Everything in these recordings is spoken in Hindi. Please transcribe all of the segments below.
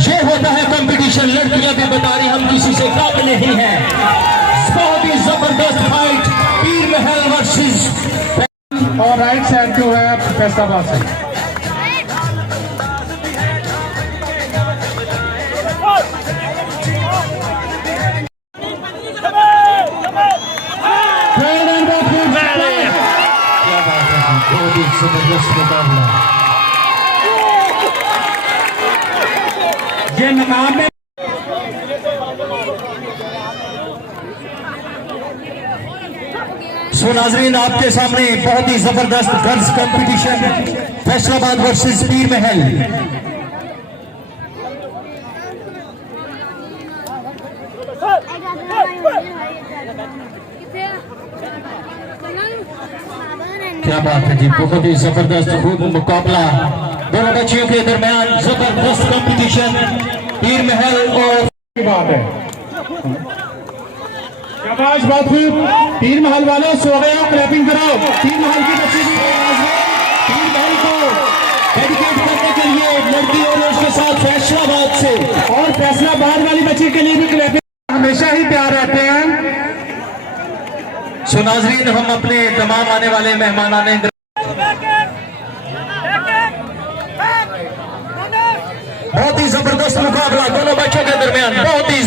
ये होता है कंपटीशन। लड़कियां भी बता रही हम किसी से कम नहीं है। बहुत ही जबरदस्त फाइट पीर महल वर्सेस। और राइट साइड जो है फैसलाबाद से। बहुत ही जबरदस्त मुकाबला। ये नकाम में सो नाजरीन आपके सामने बहुत ही जबरदस्त गर्ल्स कंपटीशन फैसलाबाद वर्सेस पीर महल। क्या बात है जी, बहुत ही जबरदस्त मुकाबला दोनों बच्चियों के दरमियान। जबरदस्त कंपटीशन पीर महल और बात है। शाबाश बापू, पीर महल वालों सो गए हो, क्लैपिंग कराओ। पीर महल की बच्ची भी पीर महल को डेडिकेट करने के लिए लड़की और उसके साथ फैसलाबाद से और फैसलाबाद वाली बच्ची के लिए भी क्लैपिंग हमेशा ही प्यार रहते हैं। सो नाजरीन हम अपने तमाम आने वाले मेहमान आने बहुत ही जबरदस्त मुकाबला दोनों बच्चों के दरमियान। बहुत ही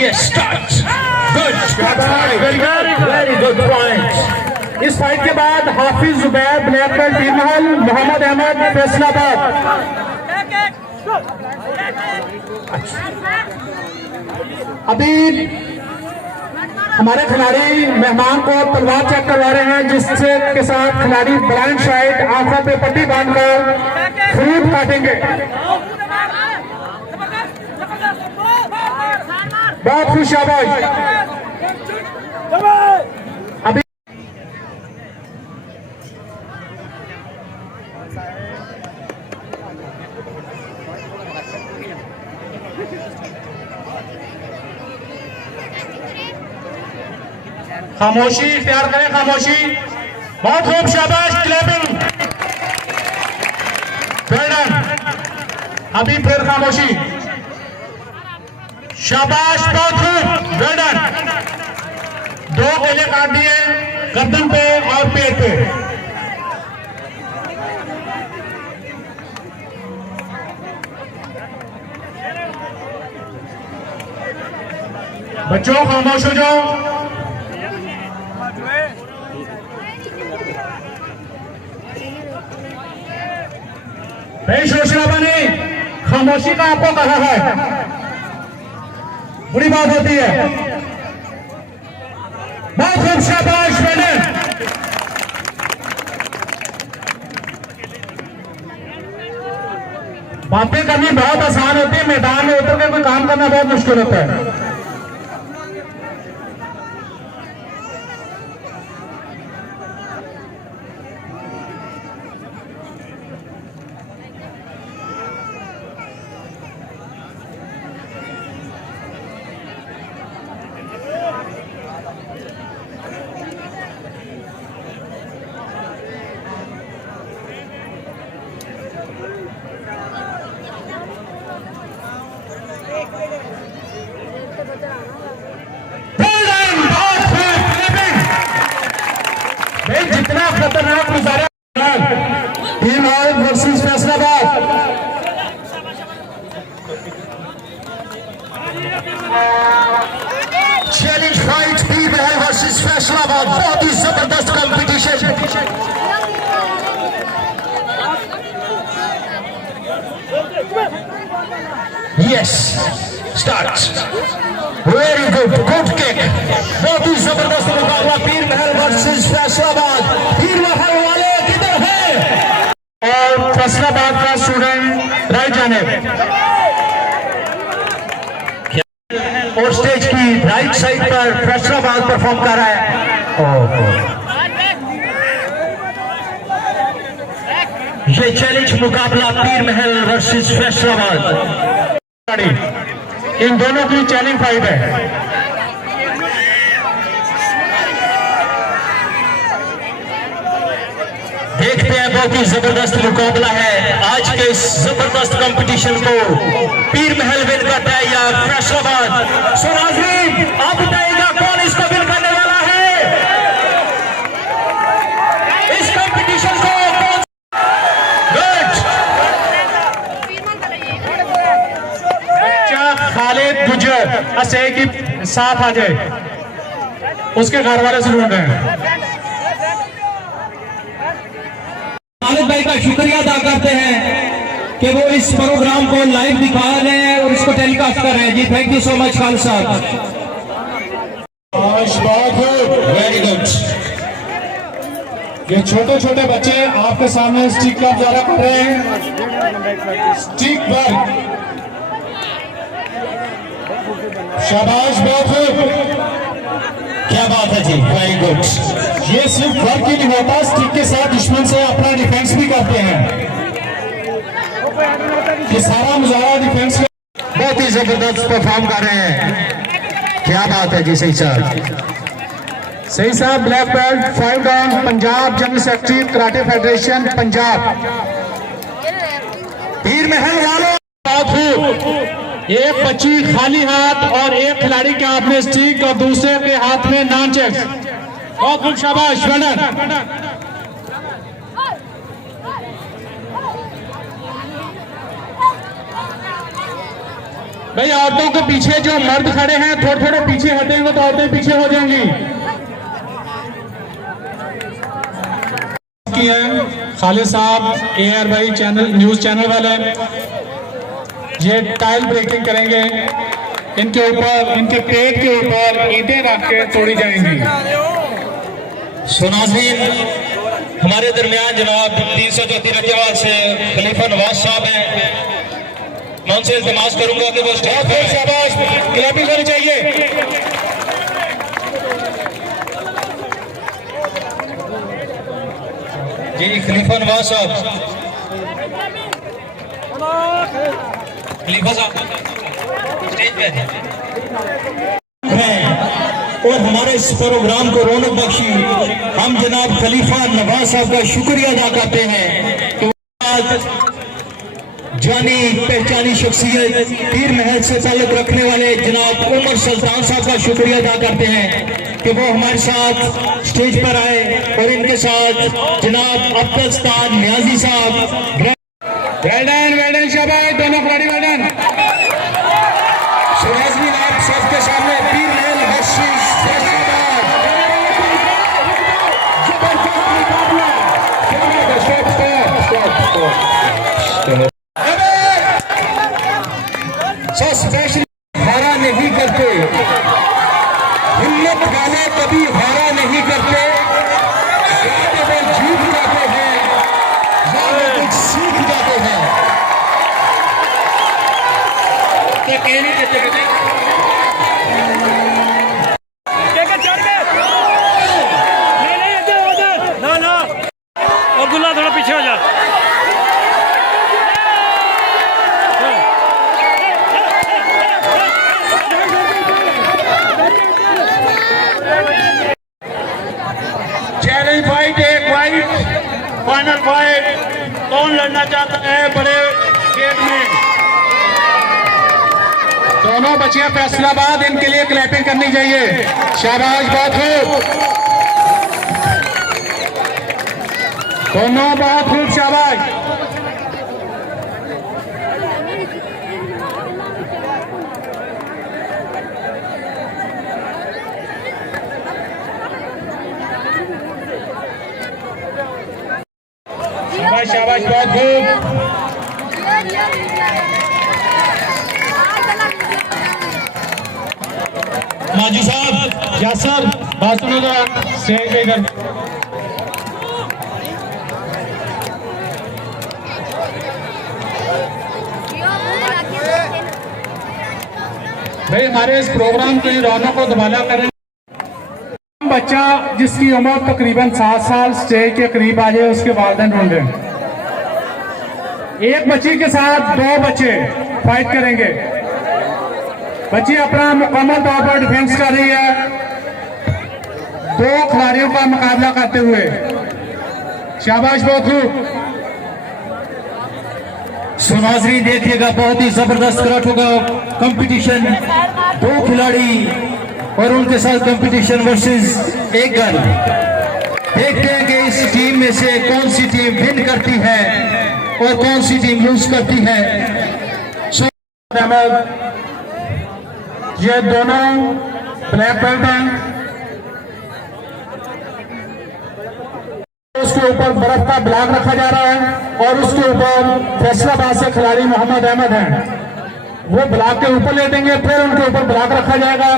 yes start good very good point. इस फाइट के बाद हाफिज जुबैर ब्लैक बेल्ट पीर महल, मोहम्मद अहमद फैसलाबाद। अभी हमारे खिलाड़ी मेहमान को तलवार चेक करवा रहे हैं, जिससे के साथ खिलाड़ी ब्लाइंड साइड आंखों पे पट्टी बांधकर फ्रूट काटेंगे। बहुत खुश शाबाश। अभी खामोशी इख्तियार करें, खामोशी। बहुत खूब शाबाश, क्लैपिंग। Well done. अभी फिर खामोशी। शाबाश, बहुत खूब, वेल डन। 2 केले काट दिए गर्दन पे और पेट पे। बच्चों खामोश हो जाओ। शोशराबा ने खामोशी का आपको कहा है, बुरी बात होती है। बहुत खूब शाबाश मैंने। बातें करनी बहुत आसान होती है, मैदान में उतर के कोई काम करना बहुत मुश्किल होता है। जितना खतरनाक गुजारा पीर महल वर्सेस फैसलाबाद। चैलेंज फाइट पीर महल वर्सेस फैसलाबाद। बहुत ही जबरदस्त competition. Yes start. Very good, good kick. बहुत ही जबरदस्त मुकाबला पीर महल वर्सेस फैसलाबाद। पीर महल वाले किधर है? और फैसलाबाद का स्टूडेंट राइट जानिब और स्टेज की राइट साइड पर फैसलाबाद परफॉर्म कर रहा है। ये चैलेंज मुकाबला पीर महल वर्सेस फैसलाबाद। इन दोनों की चैलेंज फाइट है। देखते बहुत ही जबरदस्त मुकाबला है। आज के इस जबरदस्त कंपटीशन को पीर महल विन करता है या फैसलाबाद। सो नाज़रीन, आप बताइएगा कौन इसको विन करने वाला है इस कंपटीशन को? बच्चा खालिद गुजर असे की साथ आ जाए, उसके घर वाले से ढूंढ रहे हैं। खालिद भाई का शुक्रिया अदा करते हैं कि वो इस प्रोग्राम को लाइव दिखा रहे हैं और इसको टेलीकास्ट कर रहे हैं। जी thank you so much Khalid साहब, वेरी गुड। ये छोटे छोटे बच्चे आपके सामने स्टिक का मुजाहरा कर रहे हैं। स्टिक पर शाबाश, बहुत क्या बात है जी, वेरी गुड। ये सिर्फ वर्क ही नहीं होता, स्टिक के साथ दुश्मन से अपना डिफेंस भी करते हैं। ये सारा मुजाहरा डिफेंस का बहुत ही जबरदस्त परफॉर्म कर रहे हैं। क्या बात है जी, सही साहब। सही साहब, black belt 5 down, Punjab general secretary karate federation Punjab. पीर महल वालों, एक बच्ची खाली हाथ और एक खिलाड़ी के हाथ में स्टिक और दूसरे के हाथ में नॉन चेक। बहुत खूब, शाबाश, वेल। भाई औरतों के पीछे जो मर्द खड़े हैं थोड़े थोड़े पीछे हटेंगे तो औरतें पीछे हो जाएंगी। खालिद साहब AR भाई चैनल न्यूज चैनल वाले ये टाइल ब्रेकिंग करेंगे, इनके ऊपर, इनके पेट के ऊपर ईंटें रख के तोड़ी जाएंगी। सो नाज़रीन, हमारे दरमियान जनाब 334 रकेवाल से खलीफा नवाज साहब हैं। मैं उनसे इल्तिमास करूंगा कि वो स्टेज पर शाबाश, क्लैपिंग होनी चाहिए। जी खलीफा नवाज साहब, खलीफा साहब स्टेज पे हैं और हमारे इस प्रोग्राम को रौनक बख्शी हम जनाब खलीफा नवाज साहब का शुक्रिया अदा करते हैं कि आज जानी पहचानी शख्सियत पीर महल से ताल्लुक रखने वाले जनाब उमर सुल्तान साहब का शुक्रिया अदा करते हैं कि वो हमारे साथ स्टेज पर आए और इनके साथ जनाब अब्दुल्स्तान नियाजी साहब। वेल्डन शाबाश, दोनों खिलाड़ी वेल्डन। नाज़रीन, आप सबके सामने पीर महल वर्सेस फैसलाबाद। स्पेशली हारा नहीं करते, हिम्मत वाले कभी हारा नहीं करते, वो जीत जाते हैं या वो कुछ सीख जाते हैं। तो कहने के चलते अब्दुल्ला थोड़ा पीछे हो जा। चैलेंज फाइट, एक फाइट, फाइनल फाइट। कौन लड़ना चाहता है बड़े गेट में? दोनों बच्चियां फैसलाबाद, इनके लिए क्लैपिंग करनी चाहिए। शाबाश, बहुत खूब, दोनों बहुत खूब, शाबाश। शाबाश शाबाश, बहुत खूब। माजी साहब, यासर, बात सुनो जरा, स्टेज पे इधर। भाई हमारे इस प्रोग्राम की रौनक को दोबारा करें। बच्चा जिसकी उम्र तकरीबन 7 साल स्टेज के करीब आ जाए उसके वालिदैन ढूंढे। एक बच्ची के साथ 2 बच्चे फाइट करेंगे। बच्ची अपना मुकम्मल तौर पर डिफेंस कर रही है 2 खिलाड़ियों का मुकाबला करते हुए। शाबाश, बहुत खूब। सो नाज़रीन देखिएगा, बहुत ही जबरदस्त कराट होगा कंपटीशन। 2 खिलाड़ी और उनके साथ कंपटीशन वर्सेस एक गर्ल। देखते हैं कि इस टीम में से कौन सी टीम विन करती है और कौन सी टीम लूज करती है। ये दोनों ब्लैक बेल्ट हैं। उसके ऊपर बर्फ का ब्लॉक रखा जा रहा है और उसके ऊपर फैसलाबाद से खिलाड़ी मोहम्मद अहमद हैं, वो ब्लॉक के ऊपर लेटेंगे, फिर उनके ऊपर ब्लॉक रखा जाएगा।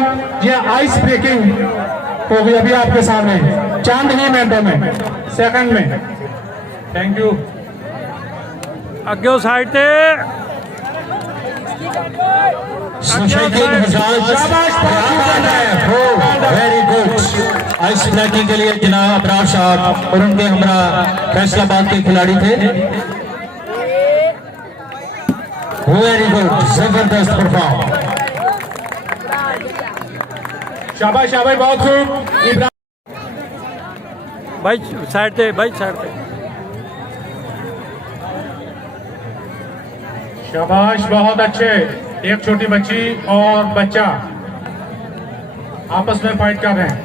ये आइस ब्रेकिंग होगी अभी आपके सामने चंद ही मिनटों में, सेकंड में। Thank you. अगे साइड पे वेरी गुड। आइस ब्रेकिंग के लिए जनाब अबरार साहब और उनके हमरा फैसलाबाद के खिलाड़ी थे। वेरी गुड, जबरदस्त परफॉर्म। शाबाश शाबाश, बहुत खूब। भाई साइड पे, भाई साइड पे। शाबाश, बहुत अच्छे। एक छोटी बच्ची और बच्चा आपस में फाइट कर रहे हैं।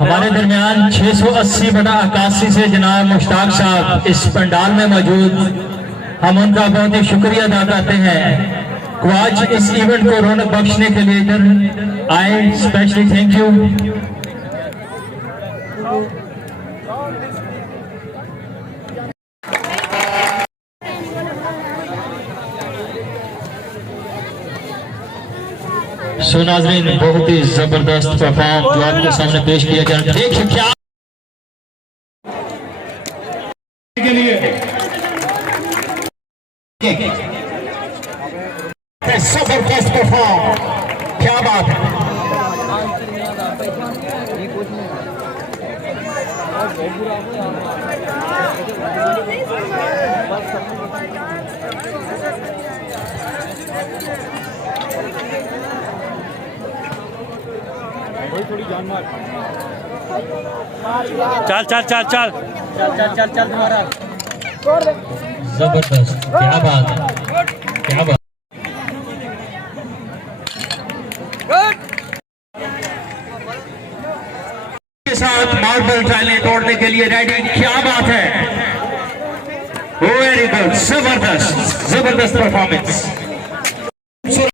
हमारे दरमियान 680/81 से जनाब मुश्ताक साहब इस पंडाल में मौजूद, हम उनका बहुत ही शुक्रिया अदा करते हैं। आज इस इवेंट को रौनक बख्शने के लिए इधर आए, स्पेशली थैंक यू। सो नाज़रीन, बहुत ही जबरदस्त परफॉर्म जो आपके सामने पेश किया जा रहा है। देखिए क्या के लिए जबरदस्त परफॉर्म, क्या बात है। थोड़ी जान मार। चल चल चल चल चल चल चल तुम्हारा। जबरदस्त, क्या बात है, क्या बात। के साथ मार्बल टाइलें तोड़ने के लिए रेडी, क्या बात है। वेरी गुड, जबरदस्त, जबरदस्त परफॉर्मेंस।